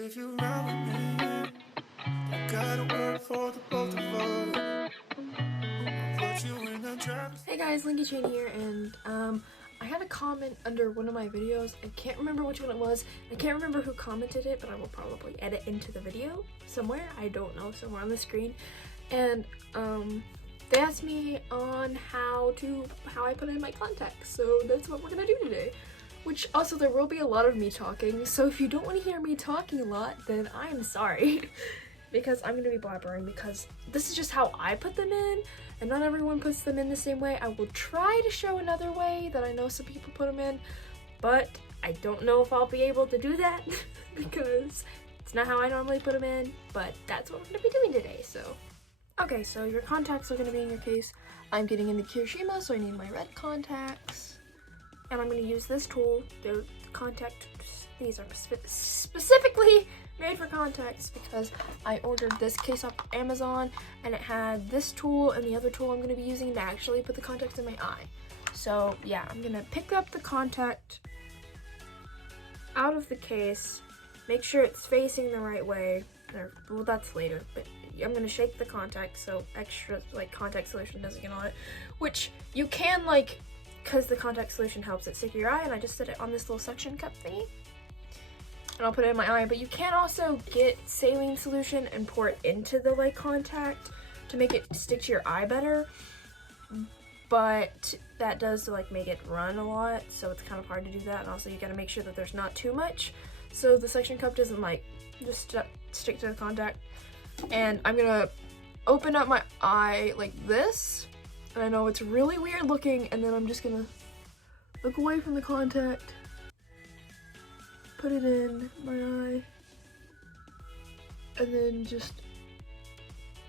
If you run with me, I gotta work for the both of us. I'll put you in the trap. Hey guys, Linky Chain here, and I had a comment under one of my videos. I can't remember which one it was. I can't remember who commented it, but I will probably edit into the video somewhere. I don't know, somewhere on the screen. And they asked me on how I put in my contacts, so that's what we're gonna do today. Which also, there will be a lot of me talking, so if you don't want to hear me talking a lot, then I'm sorry. Because I'm gonna be blabbering, because this is just how I put them in, and not everyone puts them in the same way. I will try to show another way that I know some people put them in, but I don't know if I'll be able to do that because it's not how I normally put them in, but that's what we're gonna be doing today, so. Okay, so your contacts are gonna be in your case. I'm getting into Kirishima, so I need my red contacts. And I'm gonna use this tool. The these are specifically made for contacts because I ordered this case off Amazon and it had this tool and the other tool I'm gonna be using to actually put the contacts in my eye. So yeah, I'm gonna pick up the contact out of the case, make sure it's facing the right way. Well, that's later, but I'm gonna shake the contact so extra contact solution doesn't get on it, which you can because the contact solution helps it stick to your eye, and I just set it on this little suction cup thingy. And I'll put it in my eye, but you can also get saline solution and pour it into the contact to make it stick to your eye better. But that does make it run a lot, so it's kind of hard to do that. And also you gotta make sure that there's not too much, so the suction cup doesn't just stick to the contact. And I'm gonna open up my eye like this. And I know it's really weird looking, and then I'm just gonna look away from the contact, put it in my eye, and then just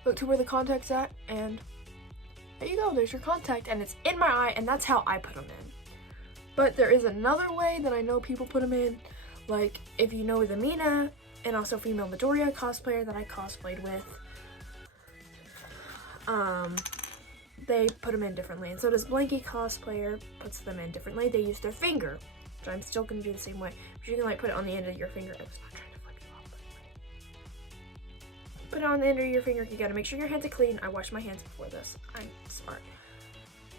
look to where the contact's at, and there you go, there's your contact, and it's in my eye, and that's how I put them in. But there is another way that I know people put them in, like if you know the Mina, and also female Midoriya cosplayer that I cosplayed with, they put them in differently, and so does Blanky cosplayer puts them in differently. They use their finger, which I'm still gonna do the same way. But you can put it on the end of your finger. I was not trying to flip you off, but put it on the end of your finger. You gotta make sure your hands are clean. I washed my hands before this. I'm smart.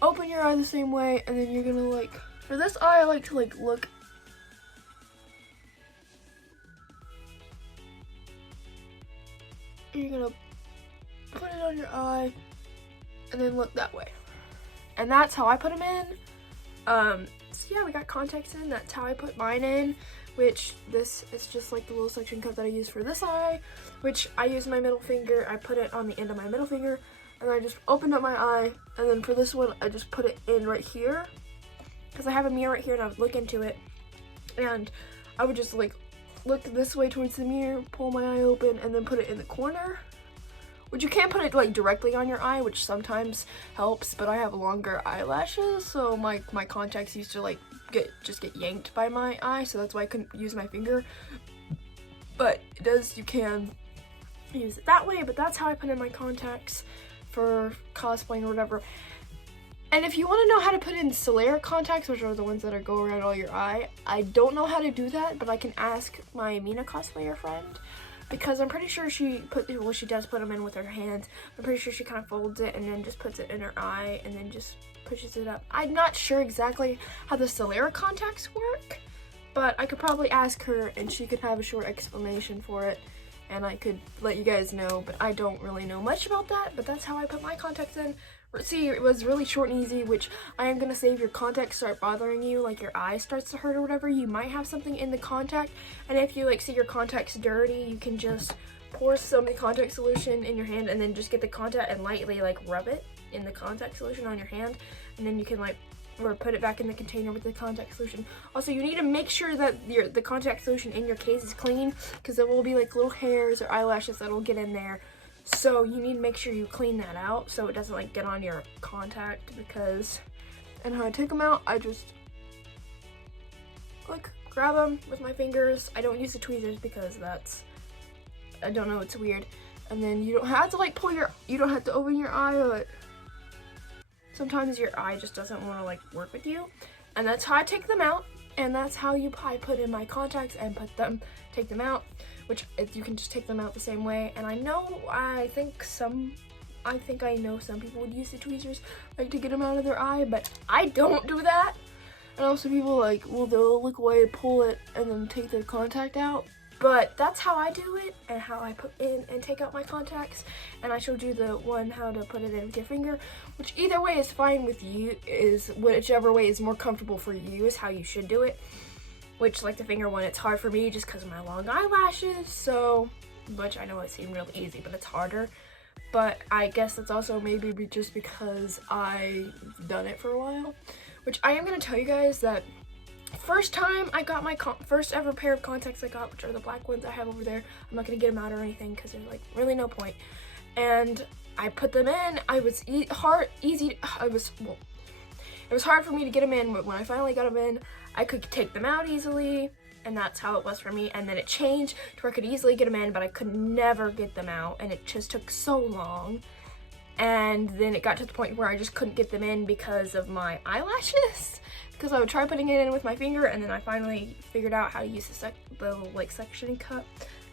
Open your eye the same way, and then you're gonna for this eye I like to look. You're gonna put it on your eye and then look that way. And that's how I put them in. So yeah, we got contacts in. That's how I put mine in, which this is just the little suction cup that I use for this eye, which I use my middle finger. I put it on the end of my middle finger, and I just opened up my eye, and then for this one, I just put it in right here, because I have a mirror right here, and I would look into it, and I would just look this way towards the mirror, pull my eye open, and then put it in the corner. Which you can't put it directly on your eye, which sometimes helps, but I have longer eyelashes, so my contacts used to get yanked by my eye, so that's why I couldn't use my finger. But you can use it that way, but that's how I put in my contacts for cosplaying or whatever. And if you want to know how to put in Solera contacts, which are the ones that go around all your eye, I don't know how to do that, but I can ask my Mina cosplayer friend. Because I'm pretty sure she does put them in with her hands. I'm pretty sure she kind of folds it and then just puts it in her eye and then just pushes it up. I'm not sure exactly how the Solera contacts work, but I could probably ask her and she could have a short explanation for it, and I could let you guys know, but I don't really know much about that, but that's how I put my contacts in. See, it was really short and easy, which I am gonna say if your contacts start bothering you, your eye starts to hurt or whatever, you might have something in the contact, and if you see your contacts dirty, you can just pour some of the contact solution in your hand and then just get the contact and lightly rub it in the contact solution on your hand, and then you can or put it back in the container with the contact solution. Also, you need to make sure that the contact solution in your case is clean, because there will be little hairs or eyelashes that'll get in there. So you need to make sure you clean that out so it doesn't get on your contact, and how I take them out, I just grab them with my fingers. I don't use the tweezers because I don't know, it's weird. And then you don't have to you don't have to open your eye, but sometimes your eye just doesn't want to work with you. And that's how I take them out, and that's how I put in my contacts and take them out, which you can just take them out the same way. And I think I know some people would use the tweezers like to get them out of their eye, but I don't do that. And also people like, well, they'll look away, pull it, and then take their contact out. But that's how I do it, and how I put in and take out my contacts. And I showed you the one how to put it in with your finger, which either way is fine with you, is whichever way is more comfortable for you is how you should do it. Which, like the finger one, it's hard for me just because of my long eyelashes, so, which I know it seemed real easy, but it's harder. But I guess it's also maybe just because I've done it for a while. Which I am going to tell you guys that first time I got my first ever pair of contacts I got, which are the black ones I have over there. I'm not going to get them out or anything because there's like really no point. And I put them in. It was hard for me to get them in, but when I finally got them in, I could take them out easily. And that's how it was for me. And then it changed to where I could easily get them in, but I could never get them out. And it just took so long. And then it got to the point where I just couldn't get them in because of my eyelashes. Because I would try putting it in with my finger, and then I finally figured out how to use the like sectioning cup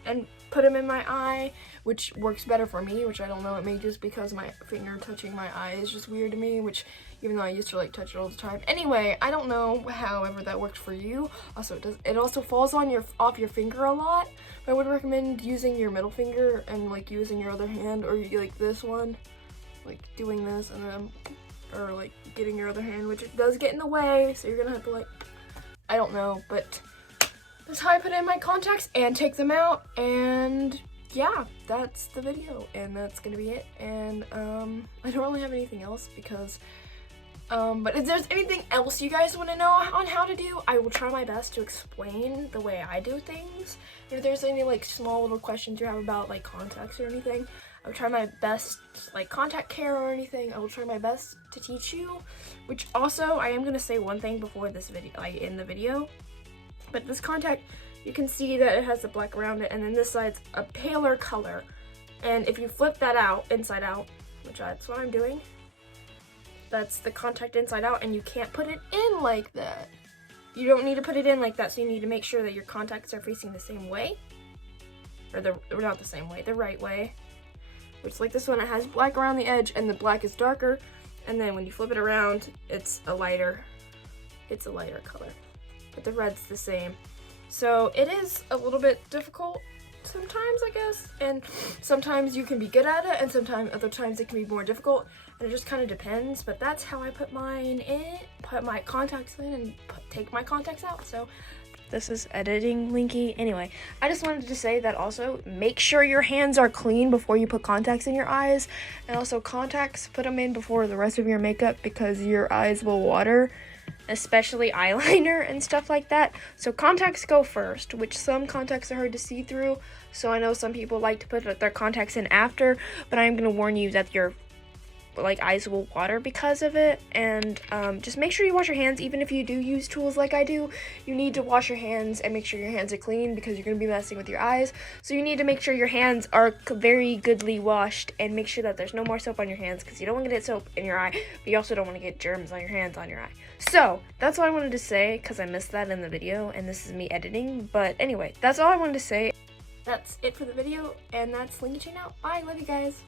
and put them in my eye, which works better for me, which I don't know, it may just because my finger touching my eye is just weird to me, which even though I used to like touch it all the time. Anyway, I don't know however that worked for you. Also, it also falls on off your finger a lot. But I would recommend using your middle finger and like using your other hand, or like this one, like doing this and then, or like getting your other hand, which it does get in the way, so you're gonna have to like, I don't know, but that's how I put in my contacts and take them out. And yeah, that's the video, and that's gonna be it. And I don't really have anything else because but if there's anything else you guys want to know on how to do, I will try my best to explain the way I do things. If there's any like small little questions you have about like contacts or anything, I will try my best, like contact care or anything, I will try my best to teach you. Which also, I am going to say one thing before this video, like in the video. But this contact, you can see that it has the black around it, and then this side's a paler color. And if you flip that out, inside out, which that's what I'm doing, that's the contact inside out, and you can't put it in like that. You don't need to put it in like that, so you need to make sure that your contacts are facing the same way. Or not the same way, the right way. Which, like this one, it has black around the edge, and the black is darker. And then when you flip it around, it's a lighter color. But the red's the same. So it is a little bit difficult sometimes, I guess. And sometimes you can be good at it, and other times it can be more difficult. And it just kind of depends. But that's how I put mine in, put my contacts in, and take my contacts out. So this is editing Linky. Anyway, I just wanted to say that also, make sure your hands are clean before you put contacts in your eyes. And also contacts, put them in before the rest of your makeup because your eyes will water, especially eyeliner and stuff like that. So contacts go first, which some contacts are hard to see through. So I know some people like to put their contacts in after, but I'm going to warn you that your like eyes will water because of it. And just make sure you wash your hands. Even if you do use tools like I do, you need to wash your hands and make sure your hands are clean because you're going to be messing with your eyes. So you need to make sure your hands are very goodly washed, and make sure that there's no more soap on your hands because you don't want to get soap in your eye, but you also don't want to get germs on your hands on your eye. So that's all I wanted to say because I missed that in the video, and this is me editing. But anyway, that's all I wanted to say. That's it for the video, and that's Linky Chain out. Bye, love you guys.